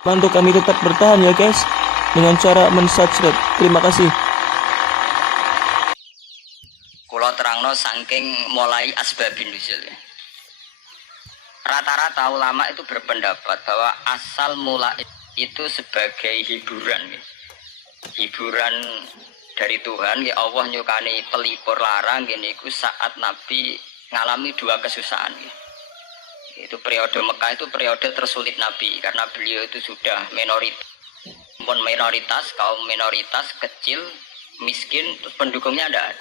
Bantu kami tetap bertahan ya guys, dengan cara men-subscribe. Terima kasih. Kula terangno saking mulai asbabun nuzul. Rata-rata ulama itu berpendapat bahwa asal mula itu sebagai hiburan. Hiburan dari Tuhan, ya Allah nyukani pelipur larang gini ku saat Nabi ngalami dua kesusahan. Itu periode Mekah itu periode tersulit Nabi karena beliau itu sudah minoritas, kaum minoritas kecil, miskin, terus pendukungnya ada.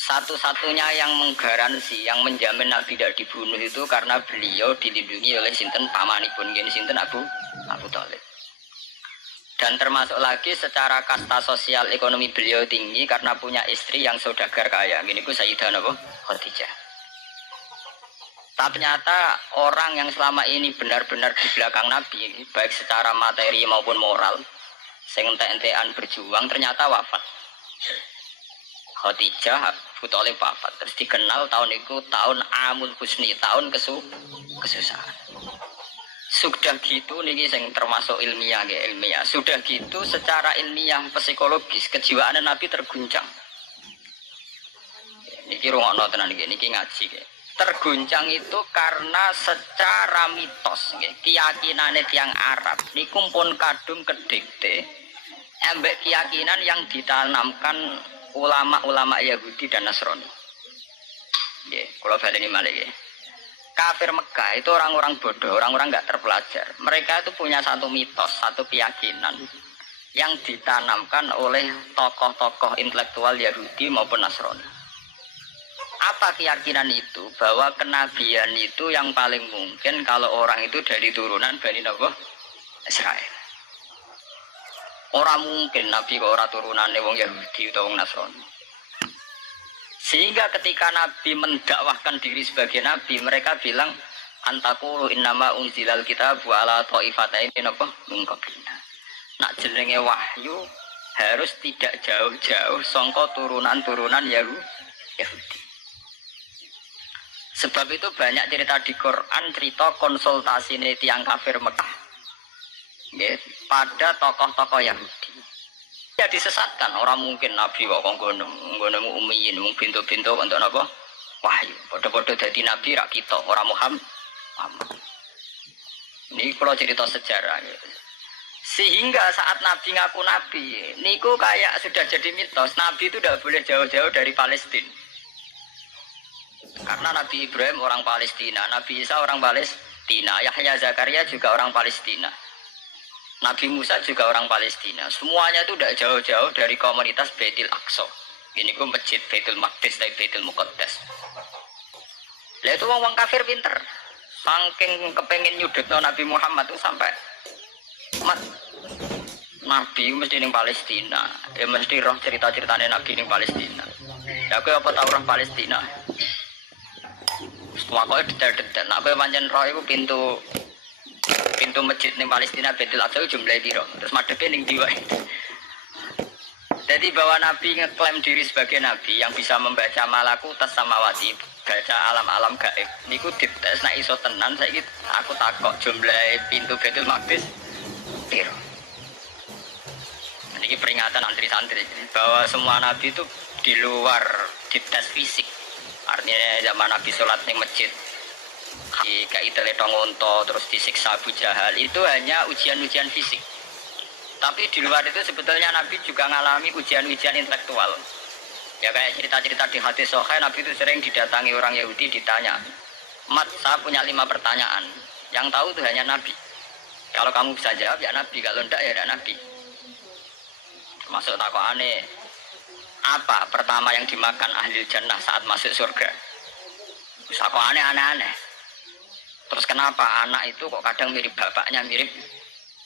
Satu-satunya yang menggaransi, yang menjamin Nabi tidak dibunuh itu karena beliau dilindungi oleh sinten pamanipun gini sinten Abu Thalib. Dan termasuk lagi secara kasta sosial ekonomi beliau tinggi karena punya istri yang saudagar kaya. Gini ku Sayyidah Khadijah. Tapi ternyata orang yang selama ini benar-benar di belakang Nabi, baik secara materi maupun moral, sing entek-entekan berjuang ternyata wafat. Khadijah Abu Thalib wafat. Terus dikenal tahun itu tahun Amul Husni, tahun kesusahan. Sudah gitu niki sing termasuk ilmiah ya ilmiah. Sudah gitu secara ilmiah psikologis kejiwaan Nabi terguncang. Niki rungokno tenan niki ngaji ya. Terguncang itu karena secara mitos ya, keyakinane tiyang Arab niku pun kadung kedikte embek keyakinan yang ditanamkan ulama-ulama Yahudi dan Nasrani. Nggih, kula baleni malih nggih. Kafir Mekah itu orang-orang bodoh, orang-orang nggak terpelajar. Mereka itu punya satu mitos, satu keyakinan yang ditanamkan oleh tokoh-tokoh intelektual Yahudi maupun Nasrani. Apa keyakinan itu? Bahwa kenabian itu yang paling mungkin kalau orang itu dari turunan Bani Israel. Orang mungkin Nabi kok orang turunan wong Yahudi atau wong Nasrani. Sehingga ketika Nabi mendakwahkan diri sebagai Nabi, mereka bilang antakulu innama unzilal kitabu ala ta'ifataini min qablina. Nak jenenge wahyu harus tidak jauh-jauh sangka turunan-turunan Yahudi. Sebab itu banyak cerita di Quran, cerita konsultasi tiyang kafir Mekah pada tokoh-tokoh Yahudi. Ya disesatkan, orang mungkin Nabi kok ngono ummiyin mung pintu-pintu untuk apa? Wahyu. Padha-padha dadi nabi rak kita, ora Muhammad. Ini kalau cerita sejarah. Sehingga saat Nabi ngaku Nabi, niku kayak sudah jadi mitos. Nabi itu tidak boleh jauh-jauh dari Palestina. Karena Nabi Ibrahim orang Palestina, Nabi Isa orang Palestina, Yahya Zakaria juga orang Palestina. Nabi Musa juga orang Palestina. Semuanya itu tidak jauh-jauh dari komunitas Baitul Aqsa. Ini ku masjid Baitul Maqdis dan Baitul Muqaddas. Lah itu wong kafir pinter. Saking kepengen nyudutno Nabi Muhammad itu sampai Nabi mesti ning Palestina. Ya mesti roh cerita-ceritane Nabi ning Palestina. Ya kowe apa tau roh Palestina? Setelah kowe detail-detail. Nah kowe pancen roh iku pintu masjid ning Palestina Baitul Aqsa jumlahe piro? Terus madhepe ning ndi wae. Jadi bahwa Nabi ngeklaim diri sebagai Nabi yang bisa membaca malakutas samawati, baca alam-alam gaib. Niku dites nek iso tenan saiki aku takok jumlahe pintu Baitul Maqdis piro. Ini peringatan santri-santri bahwa semua Nabi itu di luar dites fisik. Artinya zaman Nabi sholat ning masjid kayak teletong onto terus disiksa Abu Jahal itu hanya ujian-ujian fisik. Tapi di luar itu sebetulnya Nabi juga mengalami ujian-ujian intelektual. Ya kayak cerita-cerita di hadis Sahih, Nabi itu sering didatangi orang Yahudi ditanya, "Mat, saya punya 5 pertanyaan. Yang tahu itu hanya Nabi. Kalau kamu bisa jawab ya Nabi, kalau tidak ya tidak Nabi." Termasuk takokane, apa pertama yang dimakan ahli jannah saat masuk surga? Takokane aneh-aneh. Terus kenapa anak itu kok kadang mirip bapaknya, mirip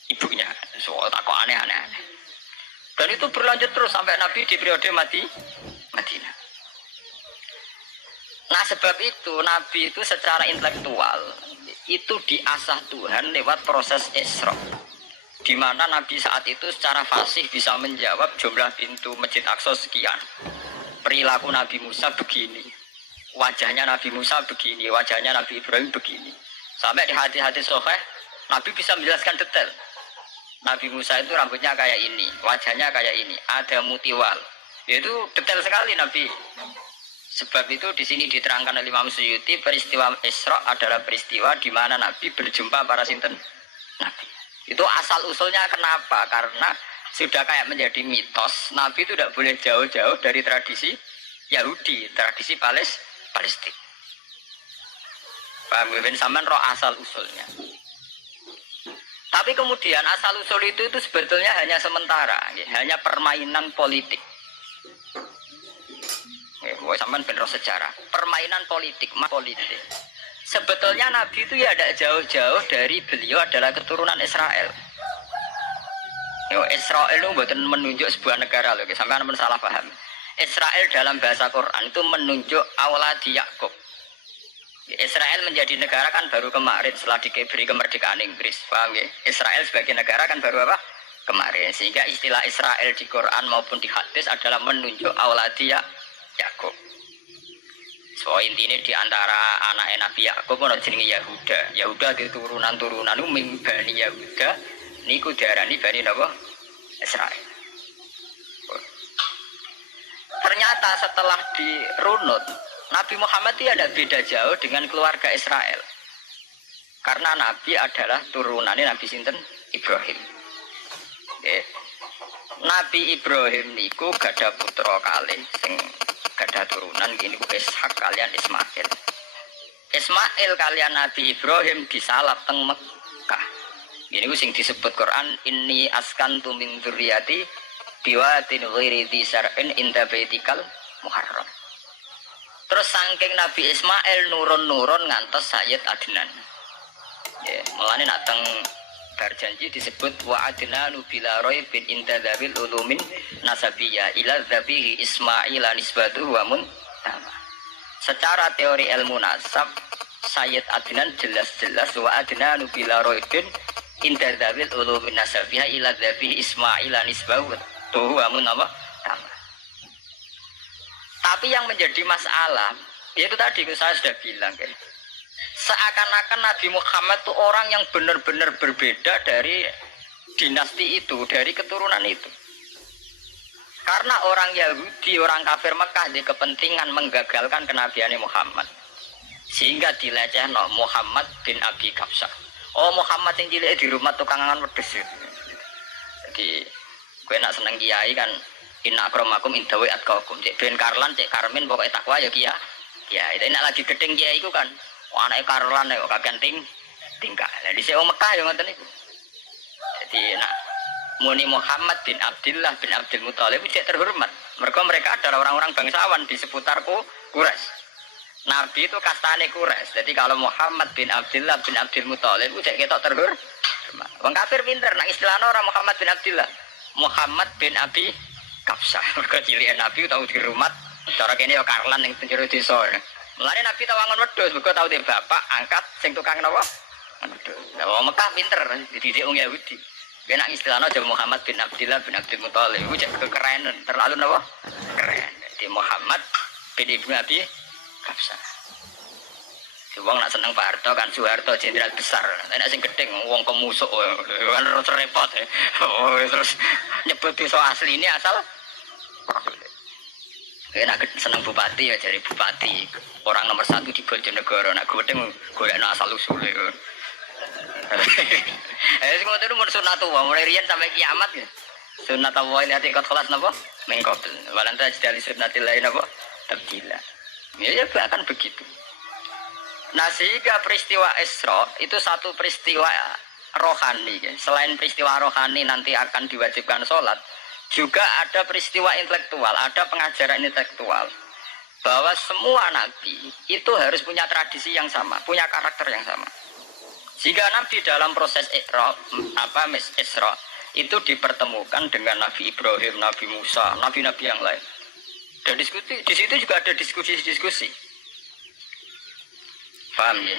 ibunya? Soal takut aneh-aneh. Dan itu berlanjut terus sampai Nabi di periode Madinah. Nah sebab itu Nabi itu secara intelektual itu diasah Tuhan lewat proses Isra. Di mana Nabi saat itu secara fasih bisa menjawab jumlah pintu Masjid Aqsa sekian. Perilaku Nabi Musa begini. Wajahnya Nabi Musa begini, wajahnya Nabi Ibrahim begini. Sampai di hati-hati Sahih Nabi bisa menjelaskan detail. Nabi Musa itu rambutnya kayak ini, wajahnya kayak ini, ada mutiwal. Itu detail sekali Nabi. Sebab itu di sini diterangkan oleh Imam Suyuti, peristiwa Isra adalah peristiwa di mana Nabi berjumpa para sinten Nabi. Itu asal usulnya kenapa? Karena sudah kayak menjadi mitos, Nabi itu tidak boleh jauh-jauh dari tradisi Yahudi, tradisi Palestina. Paham ben sampean roh asal usulnya. Tapi kemudian asal usul itu sebetulnya hanya sementara, hanya permainan politik. Sampean ben roh sejarah, permainan politik, politik. Sebetulnya Nabi itu ya tidak jauh-jauh dari beliau adalah keturunan Israel. Israel itu bukan menunjuk sebuah negara loh, sampean pun salah paham. Israel dalam bahasa Quran itu menunjuk auladi Yakub. Israel menjadi negara kan baru kemarin setelah diberi kemerdekaan Inggris, paham ya? Israel sebagai negara kan baru apa? Kemarin. Sehingga istilah Israel di Quran maupun di hadis adalah menunjuk auladi Yakub. So intinya di antara anak Nabi Yakub ono jenenge Yahuda. Yahuda itu turunan-turunan Bani Yahuda niku diarani Bani napa? Israel. Ternyata setelah dirunut Nabi Muhammad itu ada beda jauh dengan keluarga Israel. Karena Nabi adalah turunannya Nabi sinten Ibrahim. Nabi Ibrahim niku gada putra kalih sing gada turunan gini Ishak kalian Ismail. Ismail kalian Nabi Ibrahim disalap teng Mekah. Ini sing disebut Quran inni askantu min dzurriyyati biwatin ghairi dzi sar'in inda baitikal muharram. Terus saking Nabi Ismail nurun-nurun ngantos Sayyid Adnan. Ya, mulane nak teng berjanji disebut wa adnanu bila raibin inda dzawil ulumin nasabiyya ila dzabihi Ismail nisbatuhu wa muntama. Secara teori ilmu nasab Sayyid Adnan jelas-jelas wa adnanu bila raibin inda dzawil ulumin nasabiyya ila dzabihi Ismail nisbatuhu wa muntama. Tapi yang menjadi masalah, itu tadi saya sudah bilang kan, seakan-akan Nabi Muhammad itu orang yang benar-benar berbeda dari dinasti itu, dari keturunan itu. Karena orang Yahudi, orang kafir Mekah di kepentingan menggagalkan kenabian Muhammad, sehingga dilecehno Muhammad bin Abi Kabsah. Oh Muhammad yang cilik di rumah tukangan wedes. Jadi gue nak seneng kiai kan. Inna akramakum indawi atqakum. Cek Ben Karlan, cek Karmin pokoknya takwa ya Kia. Ya, itu nak lagi gedeng kiai iku kan. Anake Karlan kok kakean tingkah. Lah di wong Mekah ya ngoten niku. Jadi nak muni Muhammad bin Abdullah bin Abdul Muthalib cek terhormat. Mereka adalah orang-orang bangsawan di seputar Quraisy. Nabi itu kastane Quraisy. Jadi kalau Muhammad bin Abdullah bin Abdul Muthalib cek ketok terhormat. Wong kafir pinter nak istilahnya orang Muhammad bin Abdullah. Muhammad bin Abi Kabsah, mereka cilian Nabi tahu di rumah. Cara kene ya Karlan yang penjuru desa. Mulane Nabi tahu angon wedhus, mereka tahu di bapak angkat sing tukang napa? Wedhus. Lah wong Mekah pinter dididik wong Yahudi. Kena istilahnya aja Muhammad bin Abdullah bin Abdul Muthalib. Iku cek kekerenan, terlalu napa? Keren. Di Muhammad bin Ibnu Abi Kabsah. Si wong nak seneng Pak Harto kan Soeharto jenderal besar. Nek sing gedeng wong kemusuk kan terus repot. Oh, terus nyebut desa asli ini asal enak seneng bupati ya jadi bupati orang nomor 1 di Bojonegoro. Nak gedeng golekno asal usule. Sing ngono itu sunatullah mulai riyen sampai kiamat ya. Sunatullah ini hati kot kelas napa? Mengkopel. Walanta jadi sunatil lain napa? Tabdila. Ya akan begitu. Nah sehingga peristiwa Isra itu satu peristiwa rohani. Selain peristiwa rohani nanti akan diwajibkan sholat, juga ada peristiwa intelektual, ada pengajaran intelektual bahwa semua nabi itu harus punya tradisi yang sama, punya karakter yang sama. Jika Nabi dalam proses Isra itu dipertemukan dengan Nabi Ibrahim, Nabi Musa, nabi-nabi yang lain. Dan diskusi di situ juga ada diskusi-diskusi. Paham ya?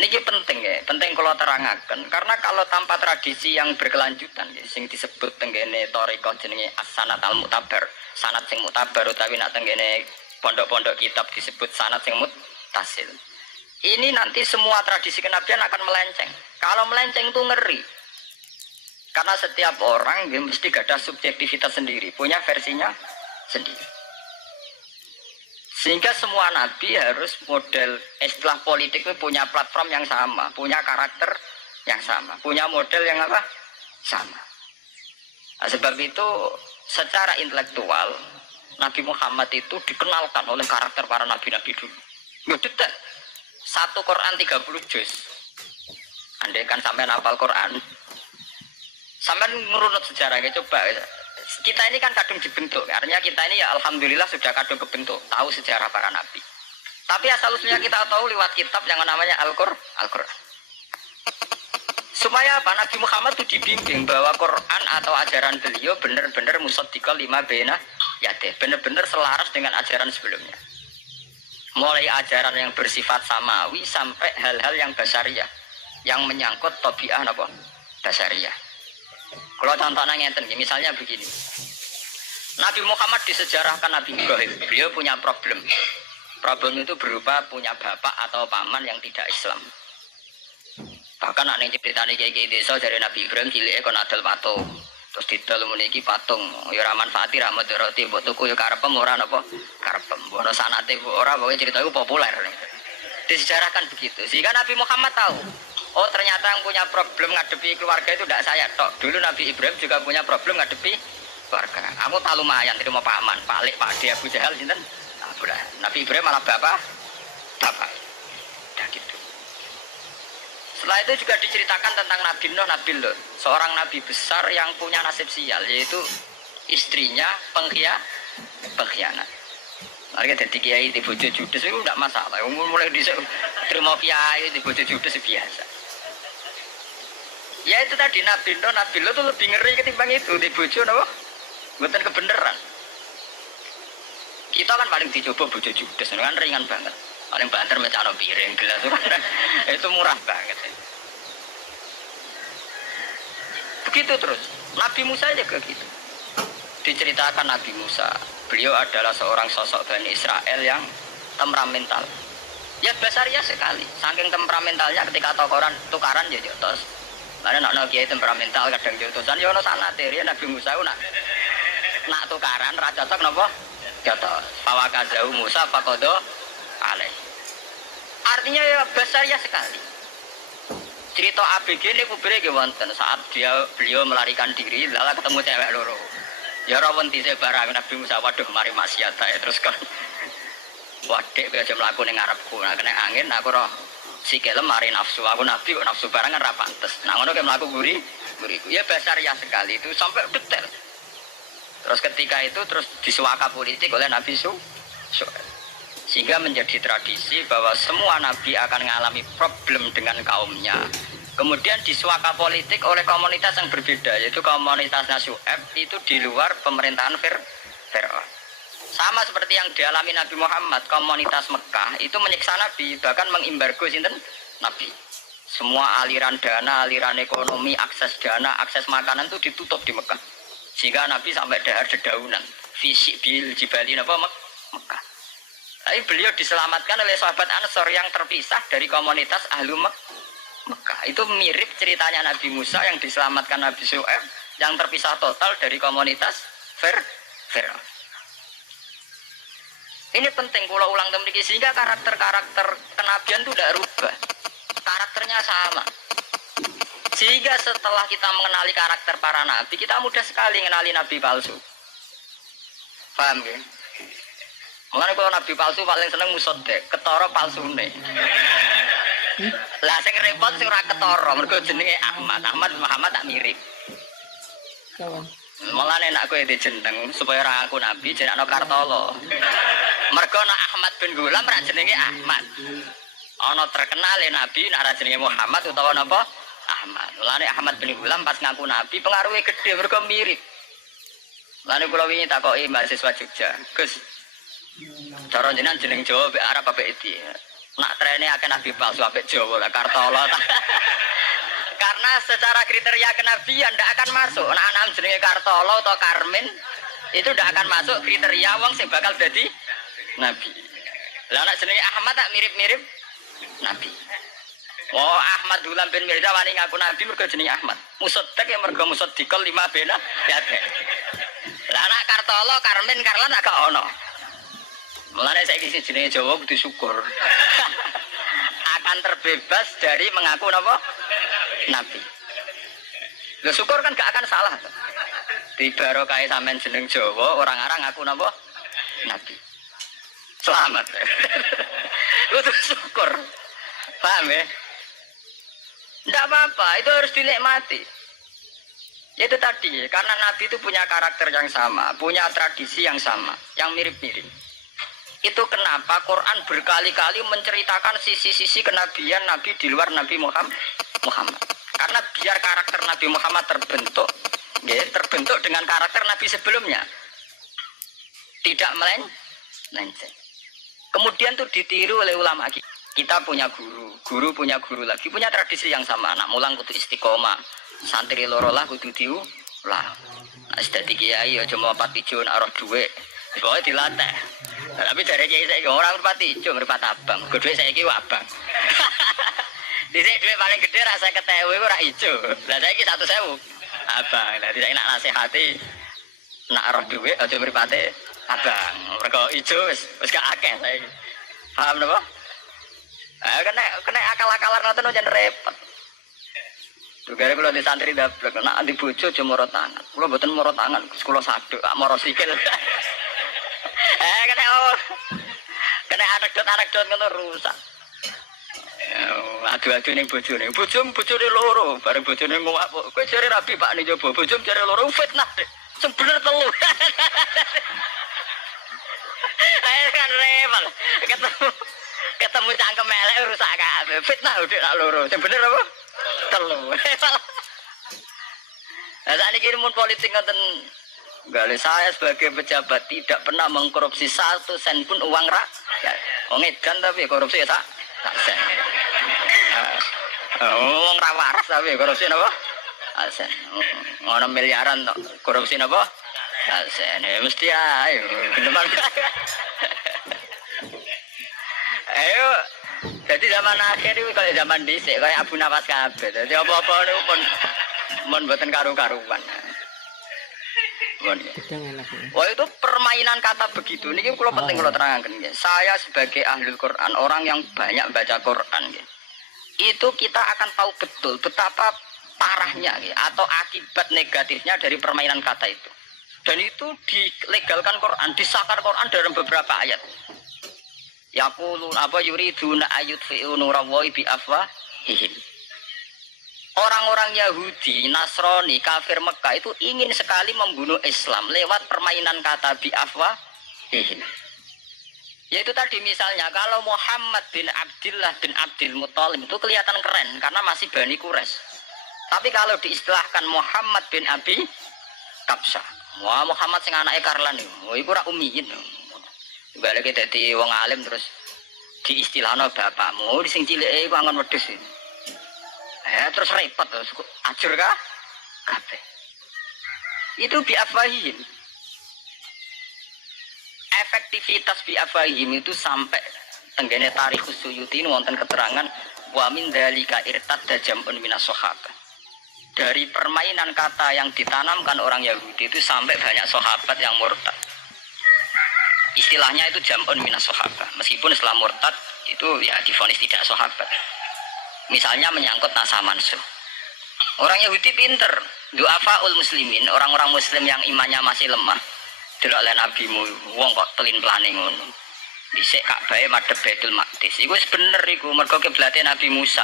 Ini penting ya, penting kalau terangkan. Karena kalau tanpa tradisi yang berkelanjutan, ya, sing disebut tenggene toriko jenenge as-sanad al-mutabar, sanad sing mutabar utawi nak tenggene pondok-pondok kitab disebut sanad sing muttasil. Ini nanti semua tradisi kenabian akan melenceng. Kalau melenceng itu ngeri. Karena setiap orang dia mesti ada subjektivitas sendiri, punya versinya sendiri. Sehingga semua nabi harus model istilah politik itu punya platform yang sama, punya karakter yang sama, punya model yang apa? Sama. Nah, sebab itu secara intelektual Nabi Muhammad itu dikenalkan oleh karakter para nabi-nabi dulu. Detail. Satu Quran 30 juz. Andai kan sampai hafal Quran, sampai ngurunut sejarahnya coba. Kita ini kan kadung dibentuk, artinya kita ini ya alhamdulillah sudah kadung kebentuk, tahu sejarah para nabi. Tapi asal usulnya kita tahu lewat kitab yang namanya Al-Quran. Supaya apa? Nabi Muhammad itu dibimbing bahwa Quran atau ajaran beliau benar-benar musaddiqal lima baina yadeh, benar-benar selaras dengan ajaran sebelumnya. Mulai ajaran yang bersifat samawi sampai hal-hal yang basariyah, yang menyangkut tabiah apa? Basariyah. Kalau contohnya ngeten, misalnya begini. Nabi Muhammad disejarahkan Nabi Ibrahim, beliau punya problem. Problem itu berupa punya bapak atau paman yang tidak Islam. Bahkan ada yang ceritanya kayak desa dari Nabi Ibrahim cilik kon adol patung. Terus didol meniki patung, ya ora manfaati ra mudarati, mbok tuku ya karepem ora napa? Karepem. Mbok sanate ora, pokoke cerita itu populer. Disejarahkan begitu. Sehingga Nabi Muhammad tahu, oh ternyata yang punya problem ngadepi keluarga itu tidak saya tok. Dulu Nabi Ibrahim juga punya problem ngadepi keluarga. Aku tak lumayan terima paman, Pak Lik, Pak De, Abu Jahal sinten? Nabi Ibrahim malah bapak. Dah gitu. Setelah itu juga diceritakan tentang Nabi Nuh, Nabi Lut, seorang nabi besar yang punya nasib sial, yaitu istrinya pengkhianat. Mereka jadi kiai di bojo judes itu tidak masalah. Mulai terima kiai di bojo judes biasa. Ya itu tadi Nabi Nuh, Nabi Lut itu lebih ngeri ketimbang itu di bojo apa? Bukan kebenaran. Kita kan paling dicoba bojo judes, kan ringan banget. Paling banter macam piring gelas itu murah banget. Begitu terus. Nabi Musa juga gitu. Diceritakan Nabi Musa, beliau adalah seorang sosok Bani Israel yang temperamental. Ya basariah sekali. Saking temperamentalnya ketika tukaran ya jotos. Karena nak kiai temperamental kadang jotosan ya ono sanate ya Nabi Musa nak tukaran ra cocok napa? Jotos. Fawakazau Musa faqada alaih. Artinya ya basariah sekali. Cerita ABG ini kubere nggih wonten saat beliau melarikan diri lalu ketemu cewek loro. Ya ora wenti barang Nabi Musa waduh mari maksiat ae terus kan. Wadek aja mlaku ning ngarepku. Nah kena angin aku roh sikile mari nafsu. Aku nabi kok nafsu barang kan ra pantes. Nah ngono ke mlaku guriku. Ya basariah sekali itu sampai detail. Terus ketika itu terus disuaka politik oleh Nabi sehingga menjadi tradisi bahwa semua nabi akan mengalami problem dengan kaumnya. Kemudian disuaka politik oleh komunitas yang berbeda, yaitu komunitas Syu'aib itu di luar pemerintahan Fir'aun. Sama seperti yang dialami Nabi Muhammad, komunitas Mekah itu menyiksa Nabi, bahkan mengimbargo sinten Nabi. Semua aliran dana, aliran ekonomi, akses dana, akses makanan itu ditutup di Mekah. Sehingga Nabi sampai dahar dedaunan, fisik bil jibali apa Mekah. Tapi beliau diselamatkan oleh sahabat Ansor yang terpisah dari komunitas Ahlu Mekah. Itu mirip ceritanya Nabi Musa yang diselamatkan Nabi Syu'aib yang terpisah total dari komunitas Fir'aun. Ini penting kalau ulang temriki sehingga karakter-karakter kenabian itu tidak rubah. Karakternya sama. Sehingga setelah kita mengenali karakter para nabi, kita mudah sekali mengenali nabi palsu. Paham ya? Mengenai kalau nabi palsu paling seneng musodek, ketara palsune. Lah sing repot sing ora ketara, mergo jenenge Ahmad. Ahmad Muhammad tak mirip. Mulane nek kowe dijeneng supaya ora aku nabi jenengno Kartolo. Mergo nek Ahmad bin Gulam ora jenenge Ahmad. Ana terkenal nabi nek ora jenenge Muhammad utawa napa? Ahmad. Mulane Ahmad bin Gulam pas ngaku nabi pengaruhnya gede mergo mirip. Mulane kula wingi takoki mahasiswa Jogja, Gus. Cara jenengan jeneng Jawa mek Arab apa iki? Nak trene akeh nabi palsu apik Jawa lah Kartolo. Karena secara kriteria kenabian ndak akan masuk. Nah, anak jenenge Kartolo atau Karmin itu ndak akan masuk kriteria wong sing bakal jadi nabi. Lah anak jenenge Ahmad tak mirip-mirip nabi. Oh Ahmad Hulam bin Mirza wani ngaku nabi mergo jenenge Ahmad. Musaddiq ya mergo musaddiqal lima bena ya. Lah anak Kartolo, Karmin, Karlan agak ono. Mulane saiki sing jenenge Jawa kudu syukur. Akan terbebas dari mengaku napa? Nabi. Lho syukur kan gak akan salah. Di barokah sampean jeneng Jawa, orang-orang ngaku napa? Nabi. Selamat. Kudu syukur. Paham ya? Tidak apa-apa, itu harus dinikmati. Itu tadi, karena Nabi itu punya karakter yang sama, punya tradisi yang sama, yang mirip-mirip. Itu kenapa Quran berkali-kali menceritakan sisi-sisi kenabian Nabi di luar Nabi Muhammad. Karena biar karakter Nabi Muhammad terbentuk, ya, terbentuk dengan karakter Nabi sebelumnya. Tidak melenceng. Kemudian itu ditiru oleh ulama kita. Kita punya guru punya guru lagi, punya tradisi yang sama. Anak mulang kudu istiqomah, santri loro lah kudu diulah. Nah, sudah dikiai aja mau pati ijo nak roh dhuwit. Pokoke dilatih. Tapi dari kiai saiki orang pati ijo mripat abang. Go dhuwit saiki abang. Dhisik dhuwit paling gede ra 50.000 iku ora ijo. Lah saiki 100.000 abang. Lah tidak nak nasihati nak roh dhuwit aja mripate abang. Mergo ijo wis gak akeh saiki. Paham napa? Kena akal-akalan ngoten jan repot. Tugare kula di santri dablek nek di bojo aja moro tangan. Kula mboten moro tangan, kula saduk, moro sikil. Kena anekdot ngono rusak. Adu-adu ning bojone. Bojone loro, bareng bojone ngowak. Kowe jare rabi Pak ning jowo, bojone jare loro fitnah. Sing bener telu. Kan repot. Ketemu cangkem elek rusak kabeh. Fitnah udah nak loro. Sing bener apa? Telu. Lah sakniki mun politik ngoten gale saya sebagai pejabat tidak pernah mengkorupsi 1 sen pun uang rakyat. Wong edan tapi korupsi ya tak sen. Wong ra waras tapi korupsi napa? Sen. Ono miliaran tok korupsi napa? Sen. Mesti ae. Ayo, jadi zaman akhir itu kalau zaman dhisik kayak Abu Nawas kabeh. Jadi apa-apa niku pun mboten karu-karuan. Wah itu permainan kata begitu. Niki kula penting kula terangkan nggih. Saya sebagai ahli Quran, orang yang banyak baca Quran nggih. Itu kita akan tahu betul betapa parahnya nggih atau akibat negatifnya dari permainan kata itu. Dan itu dilegalkan Quran, disahkan Quran dalam beberapa ayat. Yaqulun apa yuriduna ayutfi'u nurallahi bi afwahihim. Orang-orang Yahudi, Nasrani, kafir Mekah itu ingin sekali membunuh Islam lewat permainan kata bi afwahihim. Yaitu tadi misalnya kalau Muhammad bin Abdullah bin Abdul Muthalib itu kelihatan keren karena masih Bani Quraisy. Tapi kalau diistilahkan Muhammad bin Abi Kabsah, wah Muhammad sing anake Karlan iku ora ummiyin. Balik dadi wong alim terus diistilahno bapakmu sing cilike iku angon wedhus. Terus repot terus ajur kah? Kabeh. Itu biafahim. Efektivitas biafahim itu sampai tenggene Tarikhus Suyuti wonten keterangan wa min dzalika irtadda jam'un minas sahabah. Dari permainan kata yang ditanamkan orang Yahudi itu sampai banyak sahabat yang murtad. Istilahnya itu jam'un minas sahabah. Meskipun setelah murtad itu ya divonis tidak sahabat. Misalnya menyangkut nasah mansuh. Orang Yahudi pinter, du'afaul muslimin, orang-orang muslim yang imannya masih lemah. Delok le nabimu, wong kok pelin-pelane ngono. Dhisik Ka'bah madhep Baitul Maqdis. Iku wis bener iku, mergo kiblate Nabi Musa.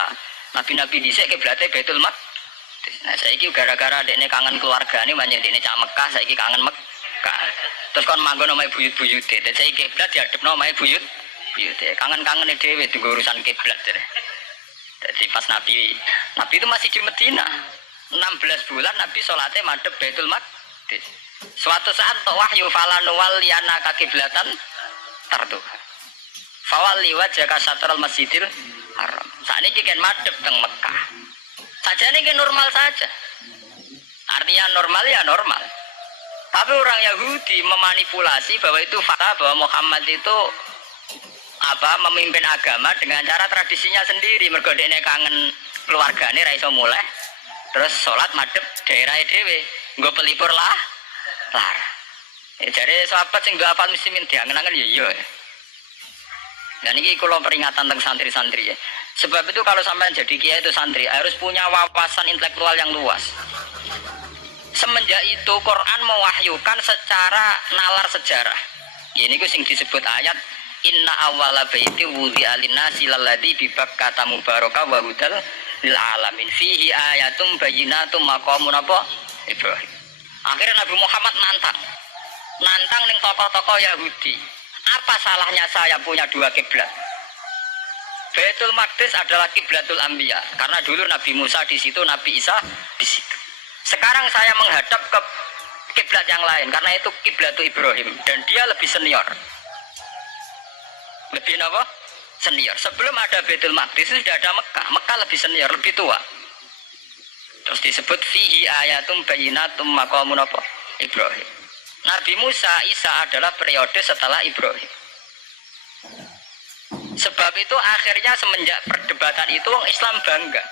Nabi-nabi dhisik kiblate Baitul Maqdis. Nah, saiki gara-gara dekne kangen keluargane manjen dekne cak Mekah, saiki kangen Mekah. Terus kon manggon omahe buyut-buyute. Dan saya kiblat diadepno omahe buyute. Kangen-kangene dhewe tunggu urusan kiblat. Jadi pas Nabi itu masih di Medina. 16 bulan Nabi salatnya madhep Baitul Maqdis. Suatu saat wahyu falan waliyana kiblatan tarduh. Fawalli wajhaka satral Masjidil Haram. Sakniki kan madhep teng Mekah. Sajane ki normal saja. Artinya normal ya normal. Tapi orang Yahudi memanipulasi bahwa itu fakta bahwa Muhammad itu memimpin agama dengan cara tradisinya sendiri. Mergo dekne kangen keluargane ra iso muleh. Terus sholat madhep daerah dhewe. Nggo pelipur lah. Lar. Jare sahabat sing gak hafal muslimin diangen-angen ya iya. Dan ini kalau peringatan tentang santri-santri ya. Sebab itu kalau sampai jadi kiai itu santri harus punya wawasan intelektual yang luas. Semenjak itu Quran mewahyukan secara nalar sejarah. Ini gue sing disebut ayat Inna awwala baiti wudi'a linnasi lalladzi bi Bakkata mubaraka wa hudal lil alamin fihi ayatum bayyinatum maqamun apa Ibrahim. Akhirnya Nabi Muhammad nantang ning tokoh-tokoh Yahudi. Apa salahnya saya punya dua kiblat? Baitul Maqdis adalah kiblatul anbiya karena dulu Nabi Musa di situ, Nabi Isa di situ. Sekarang saya menghadap ke kiblat yang lain karena itu kiblatul Ibrahim dan dia lebih senior. Lebih apa? Senior. Sebelum ada Baitul Maqdis sudah ada Mekah. Mekah lebih senior, lebih tua. Terus disebut fihi ayatum bayyinatum maqamun apa? Ibrahim. Nabi Musa, Isa adalah periode setelah Ibrahim. Sebab itu akhirnya semenjak perdebatan itu orang Islam bangga.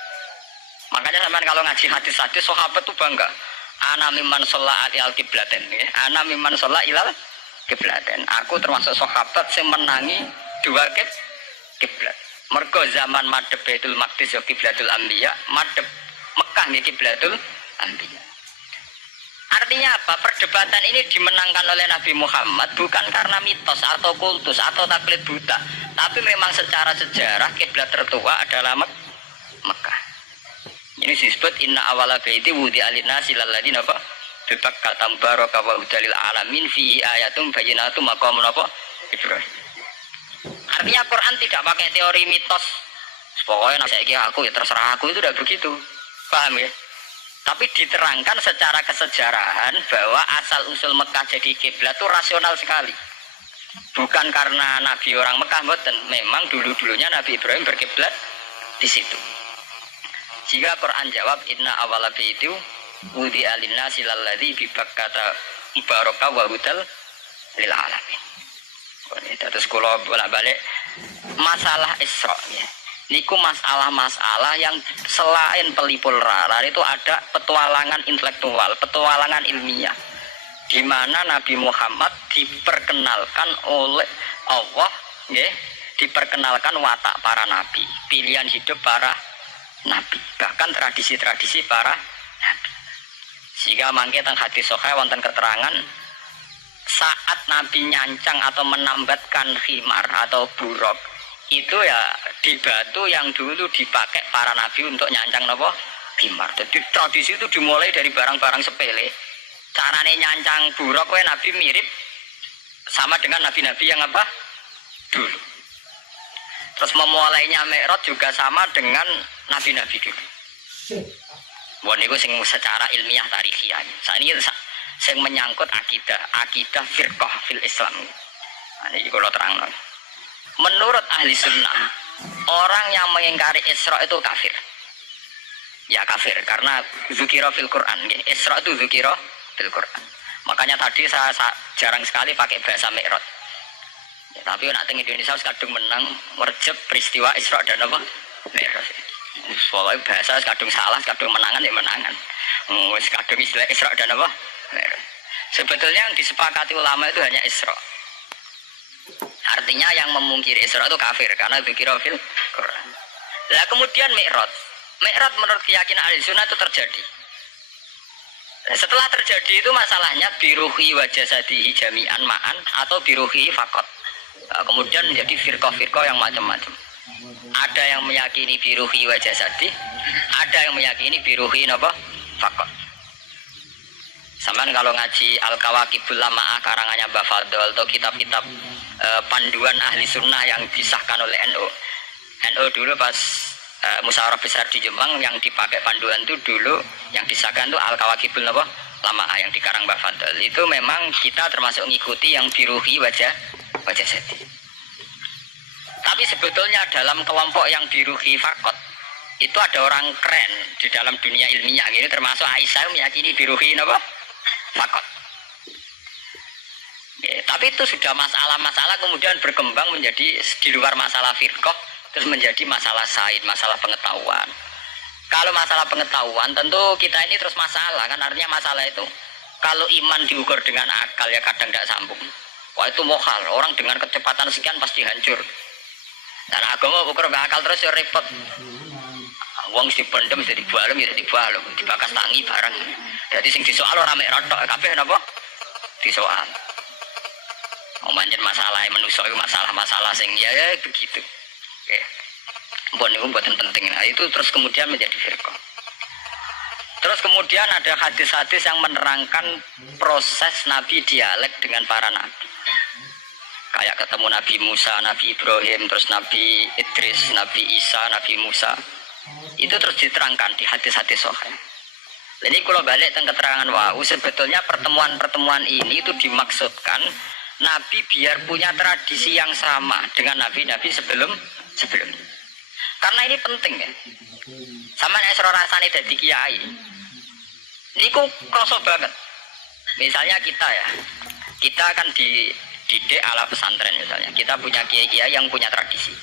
Makanya sampean kalau ngaji hadis-hadis sahabat itu bangga. Ana mimman sholla al qiblaten. Ana mimman sholla ilal qiblaten. Aku termasuk sahabat yang menangi dua kiblat. Mergo zaman madhep Baitul Maqdis ya kiblatul anbiya, madhep Mekah nggih kiblatul anbiya. Artinya apa? Perdebatan ini dimenangkan oleh Nabi Muhammad bukan karena mitos atau kultus atau taklid buta, tapi memang secara sejarah kiblat tertua adalah Mekah. Ini disebut inna awala baiti wudi'a linnasi lalladzi apa? Bi Bakkata mubaraka wa hudalil alamin fihi ayatum bayyinatum maqamun apa? Ibrahim. Artinya Quran tidak pakai teori mitos. Pokoknya saiki aku ya terserah aku, itu tidak begitu. Paham ya? Tapi diterangkan secara kesejarahan bahwa asal usul Mekah jadi kiblat itu rasional sekali. Bukan karena Nabi orang Mekah, mboten. Memang dulu-dulunya Nabi Ibrahim berkiblat di situ. Jika Quran jawab inna awwala baiti wudi'a linnasi lalladzi bi Bakkata mubaraka wa hudal lil alamin. Terus kalau bolak-balik masalah Isra ya. Niku masalah-masalah yang selain pelipur rara itu ada petualangan intelektual, petualangan ilmiah, di mana Nabi Muhammad diperkenalkan oleh Allah, ya, diperkenalkan watak para nabi, pilihan hidup para nabi, bahkan tradisi-tradisi para nabi. Sehingga mangke teng hadis sahih wonten keterangan saat Nabi nyancang atau menambatkan khimar atau buruk itu ya di batu yang dulu dipakai para nabi untuk nyancang nopo khimar. Jadi tradisi itu dimulai dari barang-barang sepele. Carane nyancang buruk we nabi mirip sama dengan nabi-nabi yang apa dulu. Terus memulainya Mi'raj juga sama dengan nabi-nabi dulu. Wah niku sing secara ilmiah tarikhiyah. Saat ini sing menyangkut akidah firqah fil Islam. Nah, ini kalau terang. Menurut ahli sunnah, orang yang mengingkari Isra itu kafir. Ya kafir karena dzikra fil Quran. Isra itu dzikra fil Quran. Makanya tadi saya jarang sekali pakai bahasa Mi'raj. Ya, tapi nak teng Indonesia kadung menang merjep peristiwa Isra dan apa? Mi'raj. Soalnya bahasa kadung salah, kadung menangan ya menangan. Kadung istilah Isra dan apa? Mi'raj. Sebetulnya yang disepakati ulama itu hanya Isra. Artinya yang memungkiri Isra itu kafir karena dzikra fil Quran. Lah kemudian Mi'raj menurut keyakinan ahli sunnah itu terjadi. Setelah terjadi itu masalahnya biruhi wa jasadihi jami'an ma'an atau biruhi faqat. Kemudian menjadi firqah-firqah yang macam-macam. Ada yang meyakini biruhi wa jasadi, ada yang meyakini biruhi napa faqat. Sampai kalau ngaji Al-Kawakibul Lama'ah karangannya Mbah Fadl atau kitab-kitab panduan ahli sunnah yang disahkan oleh NU. NU dulu pas musyawarah besar di Jemang yang dipakai panduan itu dulu yang disahkan itu Al-Kawakibul Lama'ah yang dikarang Mbah Fadl. Itu memang kita termasuk ngikuti yang biruhi wajah sedih. Tapi sebetulnya dalam kelompok yang biruhi fakot itu ada orang keren di dalam dunia ilmiah ini termasuk Aisyah meyakini biruhi apa? Fakot. Tapi itu sudah masalah-masalah kemudian berkembang menjadi di luar masalah firqah, terus menjadi masalah said, masalah pengetahuan. Kalau masalah pengetahuan tentu kita ini terus masalah kan, artinya masalah itu kalau iman diukur dengan akal ya kadang tidak sambung. Wah itu mohal, orang dengan kecepatan sekian pasti hancur. Dan agama ukur dengan akal terus ya repot. Wong dipendem jadi dibualem ya dibualem, dibakas tangi barang. Jadi sing disoal ora mek rotok kabeh napa? Disoal. Manjen masalah manusia itu masalah-masalah sing ya begitu. Oke. Mbon niku mboten penting. Nah, itu terus kemudian menjadi firqah. Terus kemudian ada hadis-hadis yang menerangkan proses Nabi dialek dengan para nabi. Kayak ketemu Nabi Musa, Nabi Ibrahim, terus Nabi Idris, Nabi Isa, Nabi Musa. Itu terus diterangkan di hadis-hadis sahih. Ini kalau balik tentang keterangan wau, sebetulnya pertemuan-pertemuan ini itu dimaksudkan Nabi biar punya tradisi yang sama dengan nabi-nabi sebelumnya. Karena ini penting ya. Sama nek sira rasane dadi kiai. Niku krasa banget. Misalnya kita ya. Kita akan dididik ala pesantren misalnya. Kita punya kiai-kiai yang punya tradisi.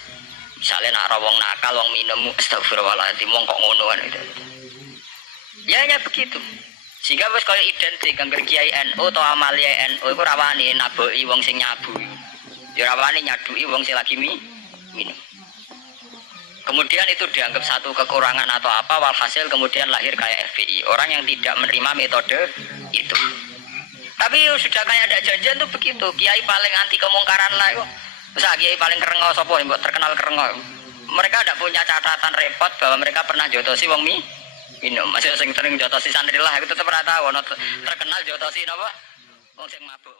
Misalnya nak rawong nakal, wong minum astagfirullahaladzim, wong kok ngono kan gitu. Ya hanya begitu. Sehingga wis kaya identik angger kiai NU atau amalia NU iku rawani naboki wong sing nyabu. Ya rawani nyaduki wong sing lagi minum. Kemudian itu dianggap satu kekurangan atau apa, walhasil kemudian lahir kayak FPI, orang yang tidak menerima metode itu. Tapi sudah kayak ada janjian tuh begitu, kiai paling anti kemungkaran lah itu. Masa kiai paling kerengo sapa yang terkenal kerengo. Mereka tidak punya catatan repot bahwa mereka pernah jotosi wong minum. Masih sering jotosi santri lah, itu tetap rata, terkenal jotosi napa? Wong sing mabuk.